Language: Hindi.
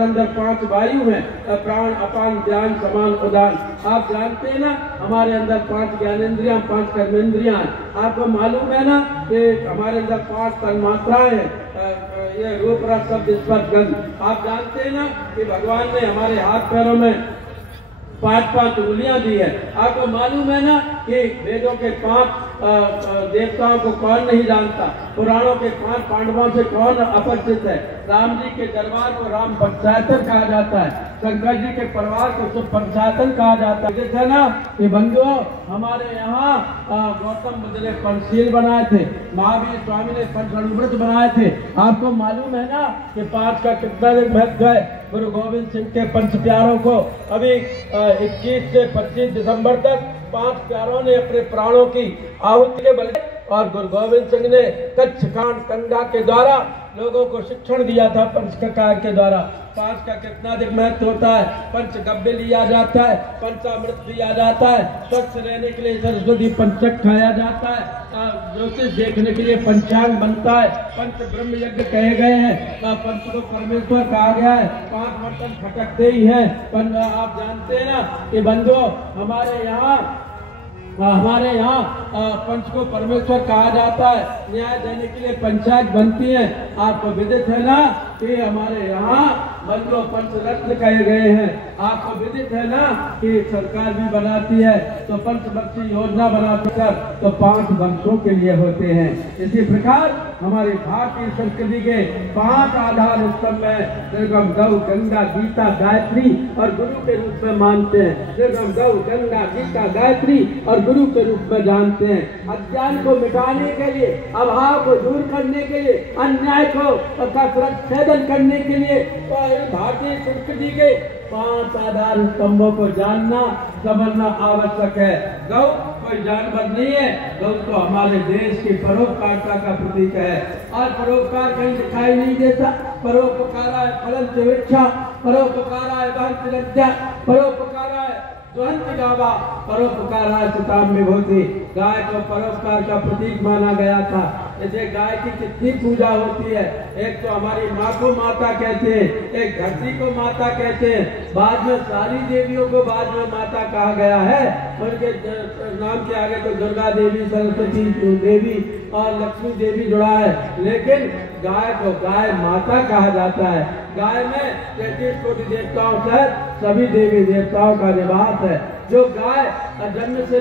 अंदर 5 वायु हैं, प्राण, अपान, ज्ञान, समान, उदान। आप जानते हैं ना हमारे अंदर 5 ज्ञानेंद्रियां, 5 कर्मेंद्रियां हैं। आपको मालूम है ना कि हमारे अंदर 5 तन्मात्राएं हैं, ये रूप, रस, शब्द, स्पर्श, गंध। आप जानते हैं ना कि भगवान ने हमारे हाथ पैरों में 5 उंगलियां दी है। आपको मालूम है ना कि वेदों के 5 देवताओं को कौन नहीं जानता, पुराणों के 5 पांडवों से कौन अपरिचित है। राम जी के दरबार को राम पंचायतन कहा जाता है, शंकर जी के परिवार को शुभ पंचायतन कहा जाता है। जैसे ना कि बंधुओं महमारे यहाँ गौतम बुद्ध ने पंचशील बनाए थे, महावीर स्वामी ने पंचामृत बनाए थे। आपको मालूम है ना कि 5 का कितना महत्व है। गुरु गोविंद सिंह के 5 प्यारों को अभी 21 से 25 दिसंबर तक 5 प्यारों ने अपने प्राणों की आहुति के बल, और गुरु गोविंद सिंह ने कच्छ कांड गंगा के द्वारा लोगों को शिक्षण दिया था। पंचककार के द्वारा 5 का कितना अधिक महत्व होता है। पंचगव्य लिया जाता है, पंचामृत लिया जाता है, स्वच्छ रहने के लिए सरस्वती पंचक खाया जाता है, ज्योतिष देखने के लिए पंचांग बनता है, पंच ब्रह्म यज्ञ कहे गए हैं, पंच को परमेश्वर कहा गया है, 5 बर्तन खटकते ही हैं। आप जानते हैं ना कि बंधुओं हमारे यहाँ पंच को परमेश्वर कहा जाता है, न्याय देने के लिए पंचायत बनती है। आपको विदित है ना कि हमारे यहाँ बंधुओं पंचरत्न कहे गए हैं। आपको विदित है ना कि सरकार भी बनाती है तो पंचवर्षीय योजना बनाकर तो 5 वर्षों के लिए होते हैं। इसी प्रकार हमारी भारतीय संस्कृति के 5 आधार स्तंभ में निर्गम, गौ, गंगा, गीता, गायत्री और गुरु के रूप में मानते हैं। निर्गम, गौ, गंगा, गीता, गायत्री और गुरु के रूप में जानते हैं। अज्ञान को मिटाने के लिए, अभाव को दूर करने के लिए, अन्याय को छेदन करने के लिए भारतीय संस्कृति के 5 आधार स्तंभों को जानना समझना आवश्यक है। गौ कोई जानवर नहीं है, गौ तो हमारे देश की परोपकारिता का प्रतीक है। और परोपकार कहीं दिखाई नहीं देता। परोपकाराय फलंत वृक्षा, परोपकाराय वहन्ति नद्यः, परोपकाराय दुहन्ति गावः, परोपकाराय सुतां विभूति। गाय को परोपकार का प्रतीक माना गया था। जैसे गाय की कितनी पूजा होती है। एक तो हमारी माँ को माता कहते हैं, एक धरती को माता कहते हैं, बाद में सारी देवियों को बाद में माता कहा गया है। उनके नाम के आगे तो दुर्गा देवी, सरस्वती देवी और लक्ष्मी देवी जुड़ा है, लेकिन गाय को गाय माता कहा जाता है। गाय में 33 कोटि देवताओं से सभी देवी देवताओं का निवास है। जो गाय जन्म से